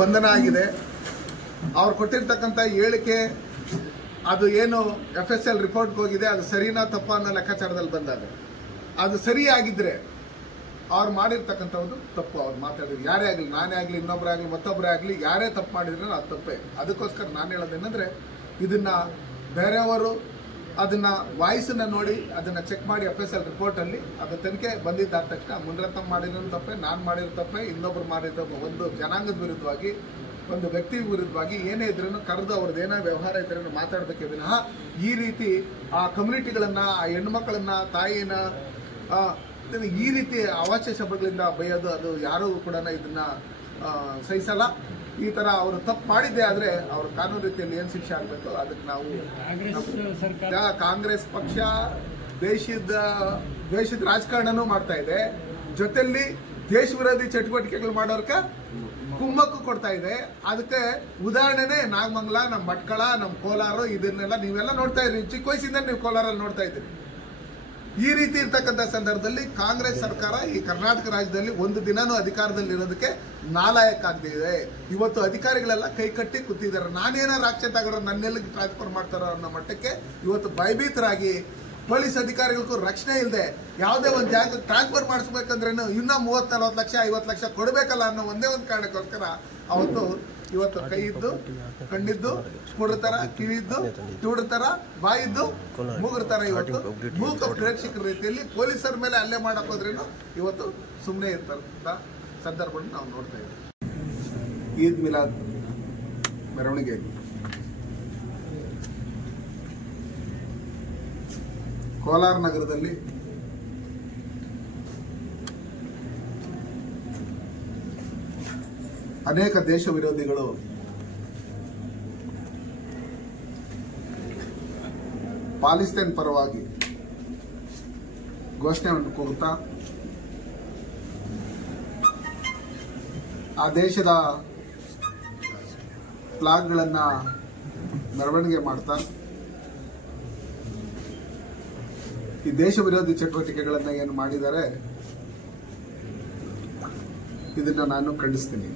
ಬಂಧನ ಆಗಿದೆ. ಅವ್ರು ಕೊಟ್ಟಿರ್ತಕ್ಕಂಥ ಹೇಳಿಕೆ ಅದು ಏನು FSL ರಿಪೋರ್ಟ್ಗೆ ಹೋಗಿದೆ ಅದು ಸರಿನಾ ತಪ್ಪಾ ಅನ್ನೋ ಲೆಕ್ಕಾಚಾರದಲ್ಲಿ ಬಂದಾಗ ಅದು ಸರಿಯಾಗಿದ್ರೆ ಅವ್ರು ಮಾಡಿರ್ತಕ್ಕಂಥದ್ದು ತಪ್ಪು. ಅವ್ರು ಮಾತಾಡಿದ್ರು ಯಾರೇ ಆಗಲಿ, ನಾನೇ ಆಗಲಿ, ಇನ್ನೊಬ್ಬರೇ ಆಗಲಿ, ಮತ್ತೊಬ್ಬರೇ ಆಗಲಿ, ಯಾರೇ ತಪ್ಪು ಮಾಡಿದ್ರೆ ಅದು ತಪ್ಪೇ. ಅದಕ್ಕೋಸ್ಕರ ನಾನು ಹೇಳೋದೇನೆಂದ್ರೆ ಇದನ್ನ ಬೇರೆಯವರು ಅದನ್ನ ವಾಯ್ಸನ್ನ ನೋಡಿ ಅದನ್ನ ಚೆಕ್ ಮಾಡಿ FSL ರಿಪೋರ್ಟಲ್ಲಿ ಅದು ತನಿಖೆ ಬಂದಿದ್ದಾದ ತಕ್ಷಣ ಮುನಿರತ್ನ ಮಾಡಿರೋ ತಪ್ಪೆ, ನಾನು ಮಾಡಿರೋ ತಪ್ಪೆ, ಇನ್ನೊಬ್ರು ಮಾಡಿರೋ ಒಂದು ಜನಾಂಗದ ವಿರುದ್ಧವಾಗಿ ಒಂದು ವ್ಯಕ್ತಿ ವಿರುದ್ಧವಾಗಿ ಏನೇ ಇದ್ರೂ ಕರೆದು ಅವ್ರದ್ದು ಏನೋ ವ್ಯವಹಾರ ಇದ್ರೂ ಮಾತಾಡಬೇಕೇ ವಿನಃ ಈ ರೀತಿ ಆ ಕಮ್ಯುನಿಟಿಗಳನ್ನ, ಆ ಹೆಣ್ಮಕ್ಳನ್ನ, ತಾಯಿನ ಈ ರೀತಿ ಅವಾಚ್ಯ ಶಬ್ದಗಳಿಂದ ಬೈಯೋದು ಅದು ಯಾರೂ ಕೂಡ ಇದನ್ನ ಸಹಿಸಲ್ಲ. ಈ ತರ ಅವರು ತಪ್ಪು ಮಾಡಿದ್ದೆ ಆದ್ರೆ ಅವ್ರ ಕಾನೂನು ರೀತಿಯಲ್ಲಿ ಏನ್ ಶಿಕ್ಷೆ ಆಗ್ಬೇಕು ಅದಕ್ಕೆ ನಾವು ಕಾಂಗ್ರೆಸ್ ಪಕ್ಷ ದೇಶದ ರಾಜಕಾರಣನೂ ಮಾಡ್ತಾ ಇದೆ, ಜೊತೆಯಲ್ಲಿ ದೇಶ ವಿರೋಧಿ ಚಟುವಟಿಕೆಗಳು ಮಾಡೋರ್ಗೆ ಕುಮ್ಮಕ್ಕು ಕೊಡ್ತಾ ಇದೆ. ಅದಕ್ಕೆ ಉದಾಹರಣೆನೇ ನಾಗಮಂಗಲ, ನಮ್ಮ ಭಟ್ಕಳ, ನಮ್ಮ ಕೋಲಾರ, ಇದನ್ನೆಲ್ಲ ನೀವೆಲ್ಲ ನೋಡ್ತಾ ಇದ್ರಿ. ಚಿಕ್ಕ ವಯಸ್ಸಿಂದ ನೀವು ಕೋಲಾರಲ್ಲಿ ನೋಡ್ತಾ ಇದ್ದೀರಿ. ಈ ರೀತಿ ಇರ್ತಕ್ಕಂಥ ಸಂದರ್ಭದಲ್ಲಿ ಕಾಂಗ್ರೆಸ್ ಸರ್ಕಾರ ಈ ಕರ್ನಾಟಕ ರಾಜ್ಯದಲ್ಲಿ ಒಂದು ದಿನಾನೂ ಅಧಿಕಾರದಲ್ಲಿ ಇರೋದಕ್ಕೆ ನಾಲಾಯಕ್ಕಾಗ್ತಿದೆ. ಇವತ್ತು ಅಧಿಕಾರಿಗಳೆಲ್ಲ ಕೈ ಕಟ್ಟಿ ಕೂತಿದ್ದಾರೆ. ನಾನೇನಾರು ಆಕ್ಷೇಪ ತಗೊಂಡ್ರೆ ನನ್ನೆಲ್ಲಿಗೆ ಟ್ರಾನ್ಸ್ಫರ್ ಮಾಡ್ತಾರೋ ಅನ್ನೋ ಮಟ್ಟಕ್ಕೆ ಇವತ್ತು ಭಯಭೀತರಾಗಿ ಪೊಲೀಸ್ ಅಧಿಕಾರಿಗಳಿಗೂ ರಕ್ಷಣೆ ಇಲ್ಲದೆ ಯಾವುದೇ ಒಂದು ಜಾಗಕ್ಕೆ ಟ್ರಾನ್ಸ್ಫರ್ ಮಾಡಿಸ್ಬೇಕಂದ್ರೇನು ಇನ್ನೂ 30-40 ಲಕ್ಷ 50 ಲಕ್ಷ ಕೊಡಬೇಕಲ್ಲ ಅನ್ನೋ ಒಂದೇ ಒಂದು ಕಾರಣಕ್ಕೋಸ್ಕರ ಇವತ್ತು ಕೈ ಇದ್ದು, ಕಣ್ಣಿದ್ದು, ಕುಡ್ರತರ, ಕಿವಿದ್ದು, ತುಡ್ರತರ, ಬಾಯಿದ್ದು, ಮೂಗುರ್ತರ ಇವತ್ತು ಮೂಕ ಪ್ರೇಕ್ಷಕರ ರೀತಿಯಲ್ಲಿ ಪೊಲೀಸರ ಮೇಲೆ ಹಲ್ಲೆ ಮಾಡಕ್ ಹೋದ್ರೇನು ಇವತ್ತು ಸುಮ್ಮನೆ ಇರ್ತಕ್ಕಂಥ ಸಂದರ್ಭವನ್ನು ನಾವು ನೋಡ್ತಾ ಇದ್ದೀವಿ. ಈದ್ ಮಿಲಾದ್ ಮೆರವಣಿಗೆ ಕೋಲಾರ ನಗರದಲ್ಲಿ ಅನೇಕ ದೇಶ ವಿರೋಧಿಗಳು ಪಾಲಿಸ್ತೀನ್ ಪರವಾಗಿ ಘೋಷಣೆಯನ್ನು ಕೂಗುತ್ತಾ ಆ ದೇಶದ ಫ್ಲಾಗ್ಗಳನ್ನ ಮೆರವಣಿಗೆ ಮಾಡ್ತಾ ಈ ದೇಶ ವಿರೋಧಿ ಚಟುವಟಿಕೆಗಳನ್ನ ಏನು ಮಾಡಿದ್ದಾರೆ ಇದನ್ನ ನಾನು ಖಂಡಿಸ್ತೀನಿ.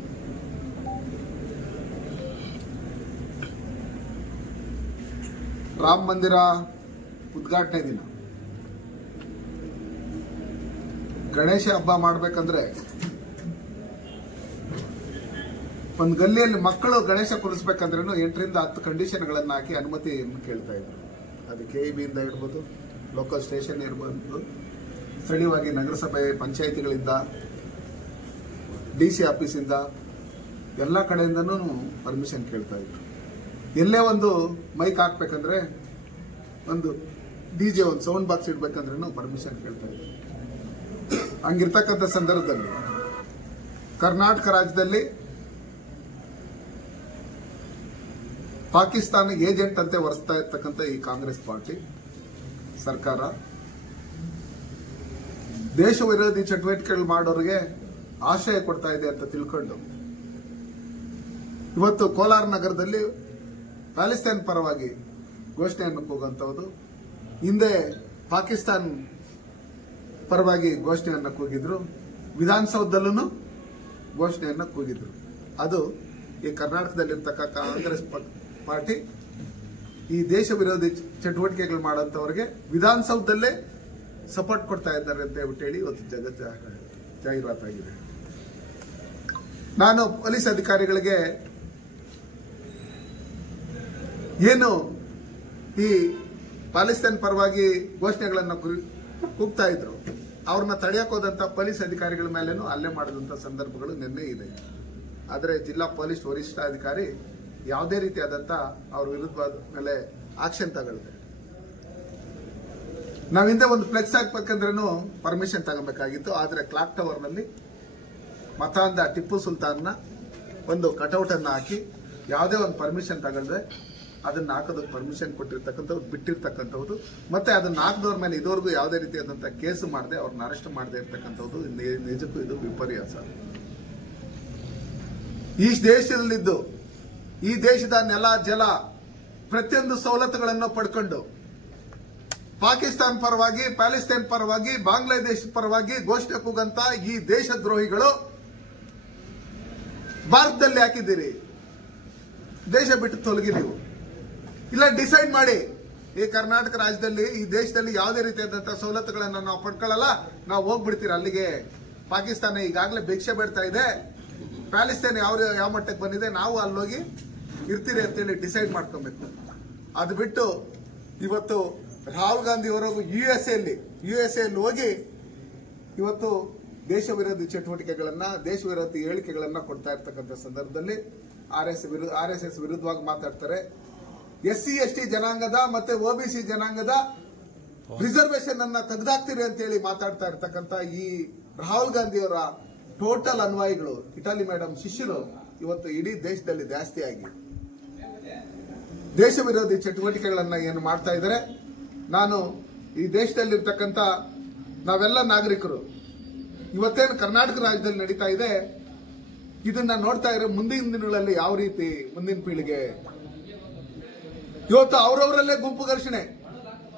ರಾಮ ಮಂದಿರ ಉದ್ಘಾಟನೆ ದಿನ ಗಣೇಶ ಹಬ್ಬ ಮಾಡಬೇಕಂದ್ರೆ ಒಂದು ಗಲ್ಲಿಯಲ್ಲಿ ಮಕ್ಕಳು ಗಣೇಶ ಕುರಿಸ್ಬೇಕಂದ್ರೂ 8ರಿಂದ 10 ಕಂಡೀಷನ್ಗಳನ್ನು ಹಾಕಿ ಅನುಮತಿಯನ್ನು ಕೇಳ್ತಾ ಇದ್ರು. ಅದು KEB ಇಂದ ಇರ್ಬೋದು, ಲೋಕಲ್ ಸ್ಟೇಷನ್ ಇರ್ಬೋದು, ಸ್ಥಳೀಯವಾಗಿ ನಗರಸಭೆ ಪಂಚಾಯಿತಿಗಳಿಂದ, DC ಆಫೀಸಿಂದ ಎಲ್ಲ ಕಡೆಯಿಂದನೂ ಪರ್ಮಿಷನ್ ಕೇಳ್ತಾ ಇದ್ರು. ಎಲ್ಲೇ ಒಂದು ಮೈಕ್ ಹಾಕ್ಬೇಕಂದ್ರೆ, ಒಂದು DJ ಒಂದು ಸೌಂಡ್ ಬಾಕ್ಸ್ ಇಡ್ಬೇಕಂದ್ರೂ ಪರ್ಮಿಷನ್ ಕೇಳ್ತಾ ಇದ್ರು. ಹಂಗಿರ್ತಕ್ಕಂಥ ಸಂದರ್ಭದಲ್ಲಿ ಕರ್ನಾಟಕ ರಾಜ್ಯದಲ್ಲಿ ಪಾಕಿಸ್ತಾನ ಏಜೆಂಟ್ ಅಂತೆ ವರ್ಸ್ತಾ ಇರ್ತಕ್ಕಂಥ ಈ ಕಾಂಗ್ರೆಸ್ ಪಾರ್ಟಿ ಸರ್ಕಾರ ದೇಶ ವಿರೋಧಿ ಚಟುವಟಿಕೆಗಳು ಮಾಡೋರಿಗೆ ಆಶ್ರಯ ಕೊಡ್ತಾ ಇದೆ ಅಂತ ತಿಳ್ಕೊಂಡು ಇವತ್ತು ಕೋಲಾರ ನಗರದಲ್ಲಿ ಪ್ಯಾಲೆಸ್ತೈನ್ ಪರವಾಗಿ ಘೋಷಣೆಯನ್ನು ಕೂಗುವಂತದ್ದು, ಹಿಂದೆ ಪಾಕಿಸ್ತಾನ್ ಪರವಾಗಿ ಘೋಷಣೆಯನ್ನು ಕೂಗಿದ್ರು, ವಿಧಾನಸೌಧದಲ್ಲೂ ಘೋಷಣೆಯನ್ನು ಕೂಗಿದ್ರು. ಅದು ಈ ಕರ್ನಾಟಕದಲ್ಲಿರ್ತಕ್ಕ ಕಾಂಗ್ರೆಸ್ ಪಾರ್ಟಿ ಈ ದೇಶ ವಿರೋಧಿ ಚಟುವಟಿಕೆಗಳು ಮಾಡೋಂಥವ್ರಿಗೆ ವಿಧಾನಸೌಧದಲ್ಲೇ ಸಪೋರ್ಟ್ ಕೊಡ್ತಾ ಇದ್ದಾರೆ ಅಂತ ಹೇಳಿ ಇವತ್ತು ಜಾಹೀರಾತಾಗಿದೆ. ನಾನು ಪೊಲೀಸ್ ಅಧಿಕಾರಿಗಳಿಗೆ ಏನು ಈ ಪಾಲಿಸ್ತಾನ್ ಪರವಾಗಿ ಘೋಷಣೆಗಳನ್ನು ಕೂಗ್ತಾ ಇದ್ರು ಅವ್ರನ್ನ ತಡೆಯಕ್ಕೆ ಹೋದಂತ ಪೊಲೀಸ್ ಅಧಿಕಾರಿಗಳ ಮೇಲೇನೂ ಹಲ್ಲೆ ಮಾಡಿದಂತ ಸಂದರ್ಭಗಳು ನಿನ್ನೆ ಇದೆ. ಆದರೆ ಜಿಲ್ಲಾ ಪೊಲೀಸ್ ವರಿಷ್ಠಾಧಿಕಾರಿ ಯಾವುದೇ ರೀತಿಯಾದಂತ ಅವ್ರ ವಿರುದ್ಧವಾದ ಮೇಲೆ ಆಕ್ಷನ್ ತಗೊಳ್ಳಿದೆ. ನಾವು ಹಿಂದೆ ಒಂದು ಫ್ಲೆಕ್ಸ್ ಹಾಕ್ಬೇಕಂದ್ರೂ ಪರ್ಮಿಷನ್ ತಗೋಬೇಕಾಗಿತ್ತು. ಆದರೆ ಕ್ಲಾಕ್ ಟವರ್ ನಲ್ಲಿ ಮತಾಂಧ ಟಿಪ್ಪು ಸುಲ್ತಾನ್ನ ಒಂದು ಕಟೌಟ್ ಅನ್ನ ಹಾಕಿ ಯಾವುದೇ ಒಂದು ಪರ್ಮಿಷನ್ ತಗೊಳ್ಳದೆ ಅದನ್ನ ಹಾಕೋದಕ್ಕೆ ಪರ್ಮಿಷನ್ ಕೊಟ್ಟಿರ್ತಕ್ಕಂಥವ್ರು, ಬಿಟ್ಟಿರ್ತಕ್ಕಂಥದ್ದು, ಮತ್ತೆ ಅದನ್ನ ಹಾಕಿದವ್ರ ಮೇಲೆ ಇದುವರೆಗೂ ಯಾವುದೇ ರೀತಿಯಾದಂತಹ ಕೇಸು ಮಾಡದೆ ಅವ್ರನ್ನ ಅರೆಸ್ಟ್ ಮಾಡದೆ ಇರ್ತಕ್ಕಂಥದ್ದು ನಿಜಕ್ಕೂ ಇದು ವಿಪರ್ಯಾಸ. ಈ ದೇಶದಲ್ಲಿದ್ದು ಈ ದೇಶದ ನೆಲ ಜಲ ಪ್ರತಿಯೊಂದು ಸವಲತ್ತುಗಳನ್ನು ಪಡ್ಕೊಂಡು ಪಾಕಿಸ್ತಾನ ಪರವಾಗಿ, ಪ್ಯಾಲೆಸ್ತೈನ್ ಪರವಾಗಿ, ಬಾಂಗ್ಲಾದೇಶ ಪರವಾಗಿ ಘೋಷಣೆ ಕೂಗಂತ ಈ ದೇಶದ್ರೋಹಿಗಳು ಭಾರತದಲ್ಲಿ ಹಾಕಿದ್ದೀರಿ, ದೇಶ ಬಿಟ್ಟು ತೊಲಗಿ ನೀವು. ಇಲ್ಲ ಡಿಸೈಡ್ ಮಾಡಿ, ಈ ಕರ್ನಾಟಕ ರಾಜ್ಯದಲ್ಲಿ ಈ ದೇಶದಲ್ಲಿ ಯಾವುದೇ ರೀತಿಯಾದಂತಹ ಸವಲತ್ತುಗಳನ್ನ ನಾವು ಪಡ್ಕೊಳ್ಳಲ್ಲ, ನಾವು ಹೋಗ್ಬಿಡ್ತೀರ ಅಲ್ಲಿಗೆ. ಪಾಕಿಸ್ತಾನ ಈಗಾಗಲೇ ಭಿಕ್ಷೆ ಬೇಡ್ತಾ ಇದೆ, ಪ್ಯಾಲೆಸ್ತೈನ್ ಯಾವ ಮಟ್ಟಕ್ಕೆ ಬಂದಿದೆ, ನಾವು ಅಲ್ಲೋಗಿ ಇರ್ತೀರಿ ಅಂತೇಳಿ ಡಿಸೈಡ್ ಮಾಡ್ಕೊಬೇಕು. ಅದು ಬಿಟ್ಟು ಇವತ್ತು ರಾಹುಲ್ ಗಾಂಧಿ ಅವರು ಯು ಎಸ್ ಎಲ್ಲಿ ಹೋಗಿ ಇವತ್ತು ದೇಶ ವಿರೋಧಿ ಚಟುವಟಿಕೆಗಳನ್ನ, ದೇಶ ವಿರೋಧಿ ಹೇಳಿಕೆಗಳನ್ನ ಕೊಡ್ತಾ ಇರ್ತಕ್ಕಂಥ ಸಂದರ್ಭದಲ್ಲಿ RSS ವಿರುದ್ಧವಾಗಿ ಮಾತಾಡ್ತಾರೆ. SC ST ಜನಾಂಗದ ಮತ್ತೆ OBC ಜನಾಂಗದ ರಿಸರ್ವೇಶನ್ ಅನ್ನ ತೆಗೆದಾಕ್ತೀರಿ ಅಂತೇಳಿ ಮಾತಾಡ್ತಾ ಇರ್ತಕ್ಕಂಥ ಈ ರಾಹುಲ್ ಗಾಂಧಿ ಅವರ ಟೋಟಲ್ ಅನ್ವಯಿಗಳು, ಇಟಲಿ ಮೇಡಮ್ ಶಿಷ್ಯರು ಇವತ್ತು ಇಡೀ ದೇಶದಲ್ಲಿ ಜಾಸ್ತಿ ಆಗಿ ದೇಶ ವಿರೋಧಿ ಚಟುವಟಿಕೆಗಳನ್ನ ಏನು ಮಾಡ್ತಾ ಇದ್ದಾರೆ. ನಾನು ಈ ದೇಶದಲ್ಲಿರ್ತಕ್ಕಂಥ ನಾವೆಲ್ಲ ನಾಗರಿಕರು ಇವತ್ತೇನು ಕರ್ನಾಟಕ ರಾಜ್ಯದಲ್ಲಿ ನಡೀತಾ ಇದೆ, ಇದನ್ನ ನೋಡ್ತಾ ಇರೋ ಮುಂದಿನ ದಿನಗಳಲ್ಲಿ ಯಾವ ರೀತಿ ಮುಂದಿನ ಪೀಳಿಗೆ ಇವತ್ತು ಅವರವರಲ್ಲೇ ಗುಂಪು ಘರ್ಷಣೆ.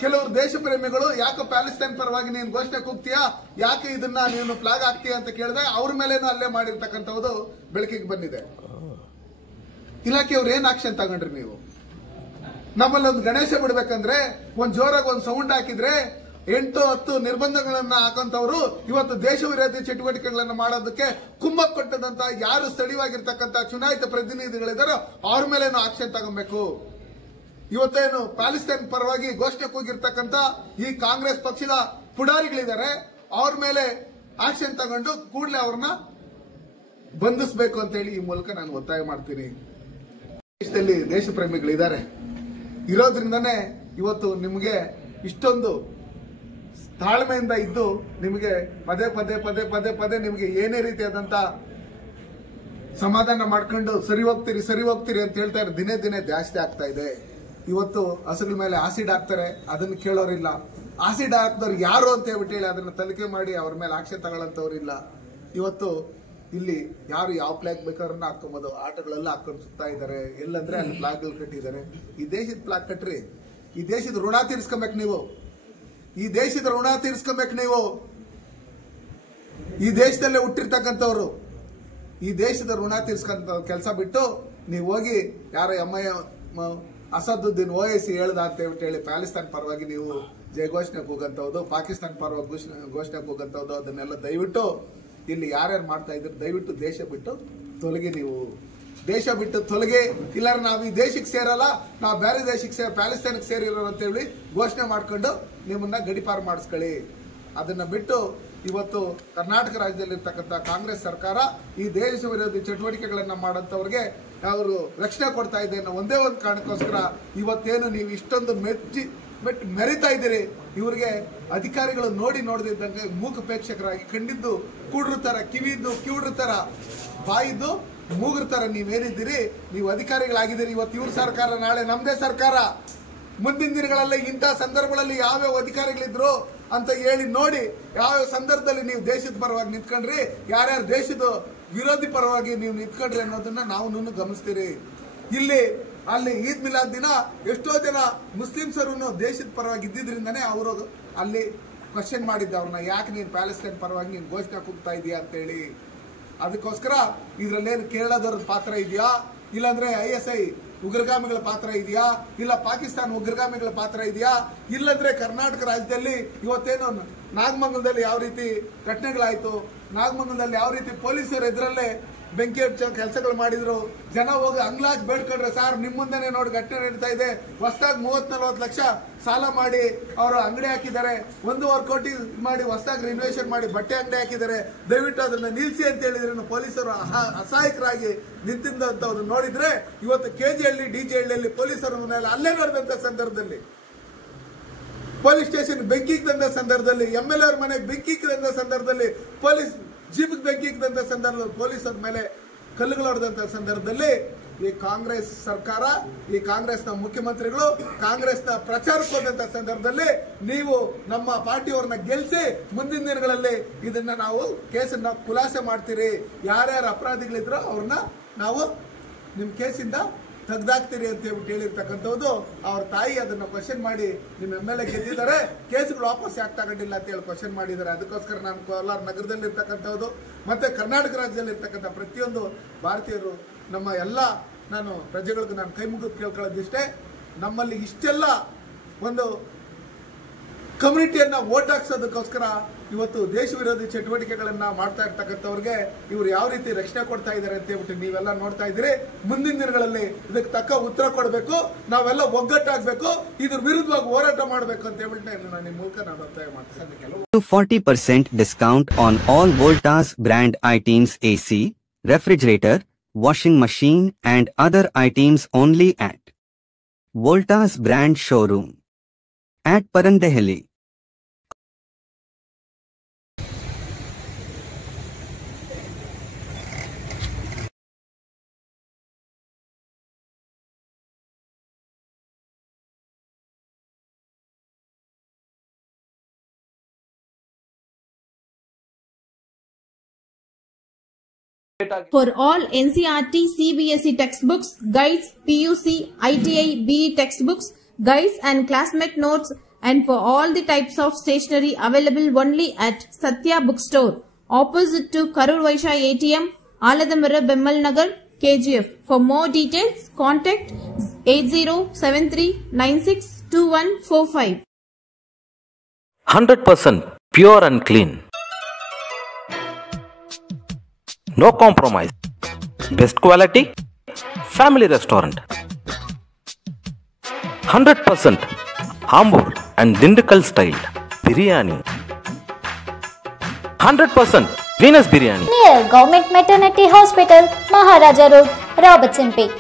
ಕೆಲವರು ದೇಶ ಪ್ರೇಮಿಗಳು ಯಾಕೆ ಪ್ಯಾಲೆಸ್ತೈನ್ ಪರವಾಗಿ ನೀನು ಘೋಷಣೆ ಕೂಗ್ತೀಯಾ, ಯಾಕೆ ಇದನ್ನ ನೀನು ಫ್ಲಾಗ್ ಹಾಕ್ತೀಯ ಅಂತ ಕೇಳಿದೆ, ಅವ್ರ ಮೇಲೇನು ಅಲ್ಲೇ ಮಾಡಿರ್ತಕ್ಕಂಥದ್ದು ಬೆಳಕಿಗೆ ಬಂದಿದೆ. ಇಲಾಖೆಯವ್ರು ಏನ್ ಆಕ್ಷನ್ ತಗೊಂಡ್ರಿ ನೀವು? ನಮ್ಮಲ್ಲಿ ಒಂದು ಗಣೇಶ ಬಿಡ್ಬೇಕಂದ್ರೆ ಒಂದ್ ಜೋರಾಗಿ ಒಂದು ಸೌಂಡ್ ಹಾಕಿದ್ರೆ 8-10 ನಿರ್ಬಂಧಗಳನ್ನ ಹಾಕಂತವ್ರು ಇವತ್ತು ದೇಶ ವಿರೋಧಿ ಚಟುವಟಿಕೆಗಳನ್ನ ಮಾಡೋದಕ್ಕೆ ಕುಮ್ಮಕ್ ಕೊಟ್ಟದಂತ ಯಾರು ಸ್ಥಳೀಯವಾಗಿರ್ತಕ್ಕಂಥ ಚುನಾಯಿತ ಪ್ರತಿನಿಧಿಗಳಿದಾರೋ ಅವ್ರ ಮೇಲೇನು ಆಕ್ಷನ್ ತಗೊಬೇಕು. ಇವತ್ತೇನು ಪ್ಯಾಲೆಸ್ತೈನ್ ಪರವಾಗಿ ಘೋಷಣೆ ಕೂಗಿರ್ತಕ್ಕಂಥ ಈ ಕಾಂಗ್ರೆಸ್ ಪಕ್ಷದ ಪುಡಾರಿಗಳಿದ್ದಾರೆ, ಅವ್ರ ಮೇಲೆ ಆಕ್ಷನ್ ತಗೊಂಡು ಕೂಡಲೇ ಅವ್ರನ್ನ ಬಂಧಿಸಬೇಕು ಅಂತ ಹೇಳಿ ಈ ಮೂಲಕ ನಾನು ಒತ್ತಾಯ ಮಾಡ್ತೀನಿ. ದೇಶದಲ್ಲಿ ದೇಶ ಪ್ರೇಮಿಗಳಿದ್ದಾರೆ, ಇರೋದ್ರಿಂದನೇ ಇವತ್ತು ನಿಮಗೆ ಇಷ್ಟೊಂದು ತಾಳ್ಮೆಯಿಂದ ಇದ್ದು ನಿಮಗೆ ಪದೇ ಪದೇ ಪದೇ ಪದೇ ಪದೇ ನಿಮಗೆ ಏನೇ ರೀತಿಯಾದಂತ ಸಮಾಧಾನ ಮಾಡ್ಕೊಂಡು ಸರಿ ಹೋಗ್ತೀರಿ ಅಂತ ಹೇಳ್ತಾ ಇರೋ ದಿನೇ ದಿನೇ ಜಾಸ್ತಿ ಆಗ್ತಾ ಇದೆ. ಇವತ್ತು ಹಸುಗಳ ಮೇಲೆ ಆಸಿಡ್ ಹಾಕ್ತಾರೆ, ಅದನ್ನು ಕೇಳೋರಿಲ್ಲ. ಆಸಿಡ್ ಹಾಕ್ದವ್ರು ಯಾರು ಅಂತ ಹೇಳ್ಬಿಟ್ಟು ಹೇಳಿ ಅದನ್ನ ತನಿಖೆ ಮಾಡಿ ಅವ್ರ ಮೇಲೆ ಆಕ್ಷನ್ ತಗೊಳ್ಳಂತವ್ರಿಲ್ಲ. ಇವತ್ತು ಇಲ್ಲಿ ಯಾರು ಯಾವ ಫ್ಲಾಗ್ ಬೇಕಾದ್ರನ್ನ ಹಾಕೊಂಬೋದು, ಆಟಗಳೆಲ್ಲ ಹಾಕೊಂಡು ಸುತ್ತಾ ಇದ್ದಾರೆ. ಎಲ್ಲಂದ್ರೆ ಅಲ್ಲಿ ಫ್ಲಾಗ್ಗಳು ಕಟ್ಟಿದ್ದಾರೆ. ಈ ದೇಶದ ಫ್ಲಾಗ್ ಕಟ್ರಿ, ಈ ದೇಶದ ಋಣ ತೀರ್ಸ್ಕೊಬೇಕು ನೀವು, ಈ ದೇಶದ ಋಣ ತೀರ್ಸ್ಕೊಬೇಕು ನೀವು. ಈ ದೇಶದಲ್ಲೇ ಹುಟ್ಟಿರ್ತಕ್ಕಂಥವ್ರು ಈ ದೇಶದ ಋಣ ತೀರ್ಸ್ಕೊಂತ ಕೆಲಸ ಬಿಟ್ಟು ನೀವು ಹೋಗಿ ಯಾರೋ MI ಅಸದುದ್ದೀನ್ OIC ಹೇಳ್ದ ಅಂತ ಹೇಳಿ ಪ್ಯಾಲೆಸ್ತೈನ್ ಪರವಾಗಿ ನೀವು ಜಯಘೋಷಣೆ ಕೂಗಂತವ್ದು, ಪಾಕಿಸ್ತಾನ ಪರವಾಗಿ ಘೋಷಣೆ ಕೂಗಂತವ್ದು, ಅದನ್ನೆಲ್ಲ ದಯವಿಟ್ಟು ಇಲ್ಲಿ ಯಾರ್ಯಾರು ಮಾಡ್ತಾ ಇದ್ರು ದಯವಿಟ್ಟು ದೇಶ ಬಿಟ್ಟು ತೊಲಗಿ. ನೀವು ದೇಶ ಬಿಟ್ಟು ತೊಲಗಿ, ಇಲ್ಲ ನಾವು ಈ ದೇಶಕ್ಕೆ ಸೇರಲ್ಲ, ನಾವು ಬೇರೆ ದೇಶಕ್ಕೆ ಪ್ಯಾಲೆಸ್ತೈನ್ಗೆ ಸೇರಿರೋ ಅಂತ ಹೇಳಿ ಘೋಷಣೆ ಮಾಡ್ಕೊಂಡು ನಿಮ್ಮನ್ನ ಗಡಿಪಾರು ಮಾಡಿಸ್ಕೊಳ್ಳಿ. ಅದನ್ನ ಬಿಟ್ಟು ಇವತ್ತು ಕರ್ನಾಟಕ ರಾಜ್ಯದಲ್ಲಿರ್ತಕ್ಕಂಥ ಕಾಂಗ್ರೆಸ್ ಸರ್ಕಾರ ಈ ದೇಶ ವಿರೋಧಿ ಚಟುವಟಿಕೆಗಳನ್ನ ಮಾಡಂತವ್ರಿಗೆ ಅವರು ರಕ್ಷಣೆ ಕೊಡ್ತಾ ಇದೆ ಅನ್ನೋ ಒಂದೇ ಒಂದು ಕಾರಣಕ್ಕೋಸ್ಕರ ಇವತ್ತೇನು ನೀವು ಇಷ್ಟೊಂದು ಮೆರಿತಾ ಇದ್ದೀರಿ. ಇವರಿಗೆ ಅಧಿಕಾರಿಗಳು ನೋಡದಿದ್ದಂಗೆ ಮೂಕ ಪ್ರೇಕ್ಷಕರಾಗಿ ಕಂಡಿದ್ದು ಕೂಡ್ರ ಕಿವಿದ್ದು ಕಿವುಡ್ರ ಬಾಯಿದ್ದು ಮೂಗ್ರ ತರ ನೀವೇನಿದ್ದೀರಿ, ನೀವು ಅಧಿಕಾರಿಗಳಾಗಿದ್ದೀರಿ. ಇವತ್ತು ಇವ್ರ ಸರ್ಕಾರ, ನಾಳೆ ನಮ್ದೇ ಸರ್ಕಾರ. ಮುಂದಿನ ದಿನಗಳಲ್ಲಿ ಇಂಥ ಸಂದರ್ಭಗಳಲ್ಲಿ ಯಾವ್ಯಾವ ಅಧಿಕಾರಿಗಳಿದ್ರು ಅಂತ ಹೇಳಿ ನೋಡಿ, ಯಾವ್ಯಾವ ಸಂದರ್ಭದಲ್ಲಿ ನೀವು ದೇಶದ ಪರವಾಗಿ ನಿಂತ್ಕೊಂಡ್ರಿ, ಯಾರ್ಯಾರು ದೇಶದ ವಿರೋಧಿ ಪರವಾಗಿ ನೀವು ನಿಂತ್ಕೊಂಡ್ರಿ ಅನ್ನೋದನ್ನ ನಾವು ಗಮನಿಸ್ತೀರಿ. ಅಲ್ಲಿ ಈದ್ ಮಿಲಾದ್ ದಿನ ಎಷ್ಟೋ ಜನ ಮುಸ್ಲಿಮ್ಸರು ದೇಶದ ಪರವಾಗಿ ಇದ್ದಿದ್ರಿಂದನೇ ಅವರು ಅಲ್ಲಿ ಕ್ವಶನ್ ಮಾಡಿದ್ದ ಅವ್ರನ್ನ, ಯಾಕೆ ನೀನು ಪ್ಯಾಲೆಸ್ತೈನ್ ಪರವಾಗಿ ನೀನು ಘೋಷಣೆ ಕೂಗ್ತಾ ಇದೀಯಾ ಅಂತ ಹೇಳಿ. ಅದಕ್ಕೋಸ್ಕರ ಇದ್ರಲ್ಲೇನು ಕೇರಳದವ್ರ ಪಾತ್ರ ಇದೆಯಾ, ಇಲ್ಲಾಂದ್ರೆ ISI ಉಗ್ರಗಾಮಿಗಳ ಪಾತ್ರ ಇದೆಯಾ, ಇಲ್ಲ ಪಾಕಿಸ್ತಾನ ಉಗ್ರಗಾಮಿಗಳ ಪಾತ್ರ ಇದೆಯಾ, ಇಲ್ಲಂದ್ರೆ ಕರ್ನಾಟಕ ರಾಜ್ಯದಲ್ಲಿ ಇವತ್ತೇನು ನಾಗಮಂಗಲದಲ್ಲಿ ಯಾವ ರೀತಿ ಘಟನೆಗಳಾಯ್ತು, ನಾಗಮಂಗಲದಲ್ಲಿ ಯಾವ ರೀತಿ ಪೊಲೀಸರು ಎದುರಲ್ಲೇ ಬೆಂಕಿ ಹಚ್ಚೋ ಕೆಲಸಗಳು ಮಾಡಿದ್ರು, ಜನ ಹೋಗಿ ಅಂಗ್ಲಾಜ್ ಬೇಡ್ಕೊಂಡ್ರೆ ಸಾರ್ ನಿಮ್ಮ ಮುಂದೆನೆ ನೋಡಿ ಘಟನೆ ನಡೀತಾ ಇದೆ, ಹೊಸದಾಗಿ 30-40 ಲಕ್ಷ ಸಾಲ ಮಾಡಿ ಅವರು ಅಂಗಡಿ ಹಾಕಿದ್ದಾರೆ, 1.25 ಕೋಟಿ ಮಾಡಿ ಹೊಸದಾಗಿ ರಿನೋವೇಷನ್ ಮಾಡಿ ಬಟ್ಟೆ ಅಂಗಡಿ ಹಾಕಿದ್ದಾರೆ, ದಯವಿಟ್ಟು ಅದನ್ನ ನಿಲ್ಸಿ ಅಂತ ಹೇಳಿದ್ರೆ ಪೊಲೀಸರು ಅಸಹಾಯಕರಾಗಿ ನಿಂತಿದ್ದಂತವ್ರು ನೋಡಿದ್ರೆ ಇವತ್ತು KG-ಹಳ್ಳಿ DG-ಹಳ್ಳಿಯಲ್ಲಿ ಪೊಲೀಸರ ಮೇಲೆ ಹಲ್ಲೆ ನಡೆದಂತ ಸಂದರ್ಭದಲ್ಲಿ, ಪೊಲೀಸ್ ಸ್ಟೇಷನ್ ಬೆಂಕಿ ತಂದ ಸಂದರ್ಭದಲ್ಲಿ, MLA ಅವ್ರ ಮನೆಗೆ ಬೆಂಕಿ ತಂದ ಸಂದರ್ಭದಲ್ಲಿ, ಪೊಲೀಸ್ ಜೀಪ್ ಬೆಂಕಿ ಇದ್ದಂತ ಸಂದರ್ಭದಲ್ಲಿ, ಪೊಲೀಸರ ಮೇಲೆ ಕಲ್ಲುಗಳು ಹೊಡೆದಂತ ಸಂದರ್ಭದಲ್ಲಿ ಈ ಕಾಂಗ್ರೆಸ್ ಸರ್ಕಾರ, ಈ ಕಾಂಗ್ರೆಸ್ನ ಮುಖ್ಯಮಂತ್ರಿಗಳು ಕಾಂಗ್ರೆಸ್ನ ಪ್ರಚಾರಕ್ಕೆ ಹೋದಂತ ಸಂದರ್ಭದಲ್ಲಿ ನೀವು ನಮ್ಮ ಪಾರ್ಟಿಯವ್ರನ್ನ ಗೆಲ್ಸಿ ಮುಂದಿನ ದಿನಗಳಲ್ಲಿ ಇದನ್ನ ನಾವು ಕೇಸನ್ನ ಖುಲಾಸೆ ಮಾಡ್ತೀರಿ. ಯಾರ್ಯಾರು ಅಪರಾಧಿಗಳಿದ್ರು ಅವ್ರನ್ನ ನಾವು ನಿಮ್ ಕೇಸಿಂದ ತೆಗ್ದಾಕ್ತೀರಿ ಅಂತ ಹೇಳ್ಬಿಟ್ಟು ಹೇಳಿರ್ತಕ್ಕಂಥದ್ದು. ಅವ್ರ ತಾಯಿ ಅದನ್ನ ಕ್ವಶನ್ ಮಾಡಿ ನಿಮ್ಮ MLA ಗೆದ್ದಿದ್ದಾರೆ, ಕೇಸ್ಗಳು ವಾಪಸ್ ಯಾಕೆ ತಗೊಂಡಿಲ್ಲ ಅಂತ ಹೇಳಿ ಕ್ವಶನ್ ಮಾಡಿದ್ದಾರೆ. ಅದಕ್ಕೋಸ್ಕರ ನಾನು ಕೋಲಾರ ನಗರದಲ್ಲಿ ಇರ್ತಕ್ಕಂಥದ್ದು ಮತ್ತೆ ಕರ್ನಾಟಕ ರಾಜ್ಯದಲ್ಲಿ ಇರ್ತಕ್ಕಂಥ ಪ್ರತಿಯೊಂದು ಭಾರತೀಯರು ನಮ್ಮ ಎಲ್ಲ ನಾನು ಪ್ರಜೆಗಳಿಗೆ ನಾನು ಕೈ ಮುಗಿದು ಕೇಳ್ಕೊಳ್ಳೋದಿಷ್ಟೇ, ನಮ್ಮಲ್ಲಿ ಇಷ್ಟೆಲ್ಲ ಒಂದು ಕಮ್ಯುನಿಟಿಯನ್ನ ವೋಟ್ ಹಾಕ್ಸೋದಕ್ಕೋಸ್ಕರ ಇವತ್ತು ದೇಶ ವಿರೋಧಿ ಚಟುವಟಿಕೆಗಳನ್ನ ಮಾಡ್ತಾ ಇರ್ತಕ್ಕಂಥವ್ರಿಗೆ ಇವರು ಯಾವ ರೀತಿ ರಕ್ಷಣೆ ಕೊಡ್ತಾ ಇದ್ದಾರೆ ಅಂತ ಹೇಳ್ಬಿಟ್ಟು ನೀವೆಲ್ಲ ನೋಡ್ತಾ ಇದ್ದೀರಿ. ಮುಂದಿನ ದಿನಗಳಲ್ಲಿ ಇದಕ್ಕೆ ತಕ್ಕ ಉತ್ತರ ಕೊಡಬೇಕು, ನಾವೆಲ್ಲ ಒಗ್ಗಟ್ಟಾಗಬೇಕು, ಇದ್ರ ವಿರುದ್ಧವಾಗಿ ಹೋರಾಟ ಮಾಡಬೇಕು ಅಂತ ಹೇಳ್ಬಿಟ್ಟು ನಾನು ನಿಮ್ಮ ಮೂಲಕ ನಾನು ಒತ್ತಾಯ ಮಾಡ್ತೀನಿ. 40% discount on all Voltas brand items AC, refrigerator, washing machine and other items only at Voltas brand showroom at Parandehali. For all NCERT, CBSE textbooks, guides, PUC, ITI, BE textbooks, guides and classmate notes, and for all the types of stationery available only at Satya Bookstore, opposite to Karur Vaishya ATM, Aladamara, Bemmal Nagar, KGF. For more details, contact 8073962145. 100% pure and clean. No compromise. Best quality. Family restaurant. 100% Ambur and Dindukal style biryani. 100% Venus biryani. Near Government Maternity Hospital, Maharaja Road, Robertson Peak.